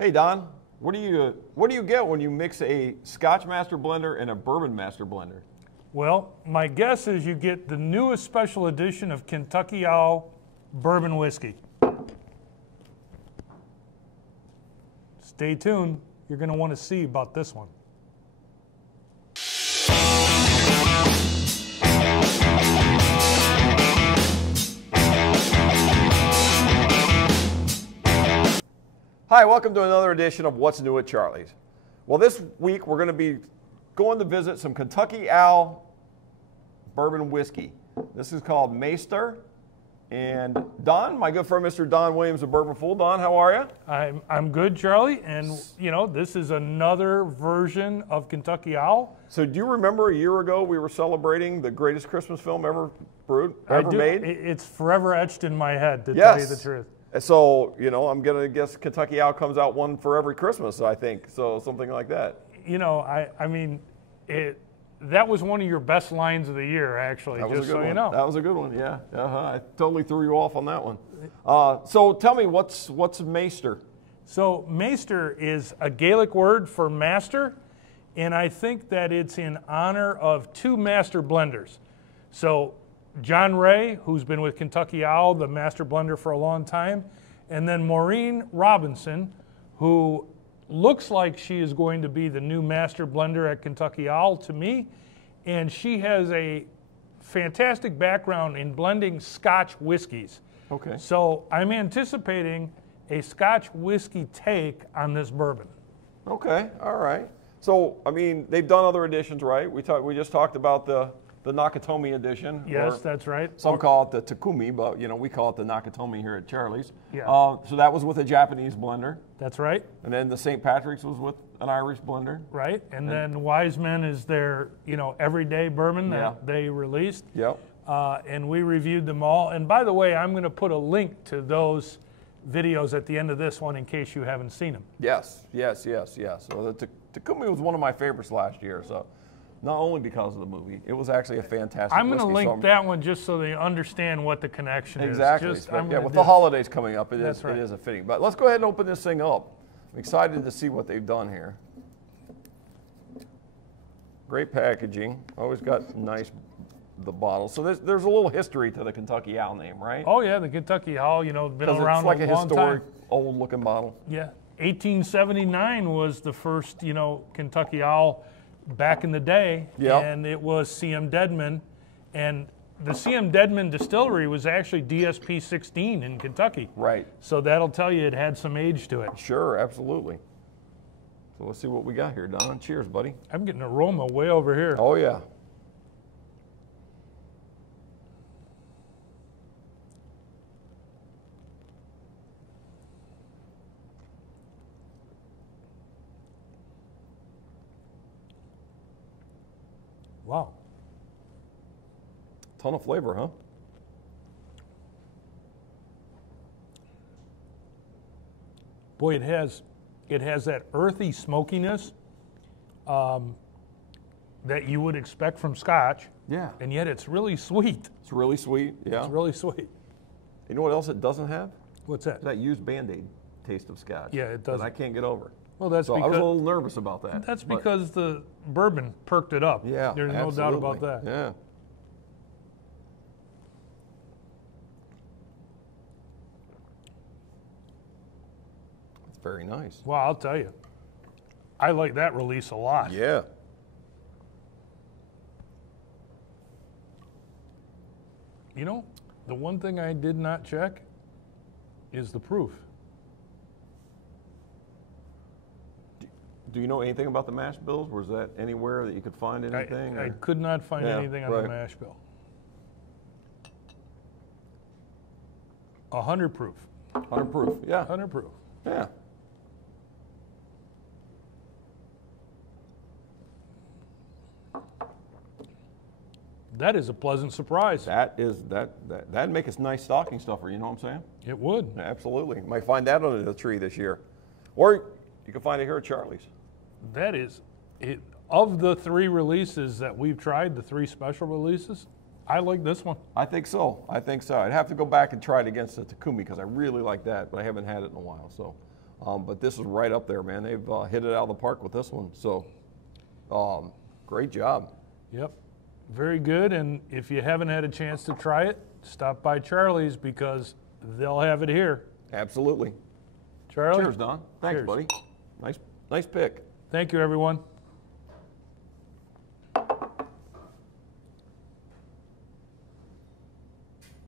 Hey Don, what do you get when you mix a Scotch Master Blender and a Bourbon Master Blender? Well, my guess is you get the newest special edition of Kentucky Owl Bourbon Whiskey. Stay tuned. You're going to want to see about this one. Hi, welcome to another edition of What's New at Charlie's. Well, this week we're going to be going to visit some Kentucky Owl Bourbon Whiskey. This is called Maighstir. And Don, my good friend Mr. Don Williams of Bourbon Fool. Don, how are you? I'm good, Charlie. And, you know, this is another version of Kentucky Owl. So do you remember a year ago we were celebrating the greatest Christmas film ever brewed, ever made? It's forever etched in my head, to tell you the truth. So, you know, I'm going to guess Kentucky Owl comes out one for every Christmas, I think. So something like that. You know, I mean, that was one of your best lines of the year, actually, just so you know. That was a good one, yeah. I totally threw you off on that one. So tell me, what's Maighstir? So Maighstir is a Gaelic word for master, and I think that it's in honor of two master blenders. So John Ray, who's been with Kentucky Owl, the master blender for a long time, and then Maureen Robinson, who looks like she is going to be the new master blender at Kentucky Owl to me, and she has a fantastic background in blending Scotch whiskeys. Okay. So I'm anticipating a Scotch whiskey take on this bourbon. Okay, all right. So, I mean, they've done other editions, right? We just talked about the Nakatomi edition. Yes, that's right. Some call it the Takumi, but you know we call it the Nakatomi here at Charlie's. Yeah. So that was with a Japanese blender. That's right. And then the St. Patrick's was with an Irish blender. Right. And then Wiseman is their everyday bourbon that they released. Yep. And we reviewed them all. And by the way, I'm going to put a link to those videos at the end of this one in case you haven't seen them. Yes. So the Takumi was one of my favorites last year. So. Not only because of the movie, it was actually a fantastic I'm going to link that one just so they understand what the connection is. Exactly. With the holidays coming up, it is a fitting. But let's go ahead and open this thing up. I'm excited to see what they've done here. Great packaging. Always got the bottle. So there's a little history to the Kentucky Owl name, right? Oh yeah, the Kentucky Owl. Been around it's like a a long historic, time. old-looking bottle. Yeah, 1879 was the first Kentucky Owl. Back in the day, and it was C.M. Dedman, and the C.M. Dedman distillery was actually DSP 16 in Kentucky. Right. So that'll tell you it had some age to it. Sure, absolutely. So let's see what we got here, Don. Cheers, buddy. I'm getting aroma way over here. Oh, yeah. Wow. Ton of flavor, huh? Boy, it has that earthy smokiness that you would expect from Scotch. Yeah. And yet it's really sweet. It's really sweet, yeah. It's really sweet. You know what else it doesn't have? What's that? That used Band-Aid taste of Scotch. Yeah, it does. That I can't get over. Well, that's because I was a little nervous about that. That's because the bourbon perked it up. Yeah, there's no doubt about that. Yeah. It's very nice. Well, I'll tell you, I like that release a lot. Yeah. The one thing I did not check is the proof. Do you know anything about the mash bills? Was that anywhere that you could find anything? I could not find anything on the mash bill. 100 proof. 100 proof, yeah. 100 proof. Yeah. That is a pleasant surprise. That'd make a nice stocking stuffer, you know what I'm saying? It would. Absolutely. Might find that under the tree this year. Or you can find it here at Charlie's. That is it. Of the 3 releases that we've tried, the 3 special releases, I like this one. I think so. I'd have to go back and try it against the Takumi because I really like that, but I haven't had it in a while. So But this is right up there, man. They've hit it out of the park with this one. So, great job. Yep, very good. And if you haven't had a chance to try it, stop by Charlie's because they'll have it here. Absolutely. Charlie? Cheers, Don. Thanks, Cheers. buddy. Nice pick. Thank you, everyone.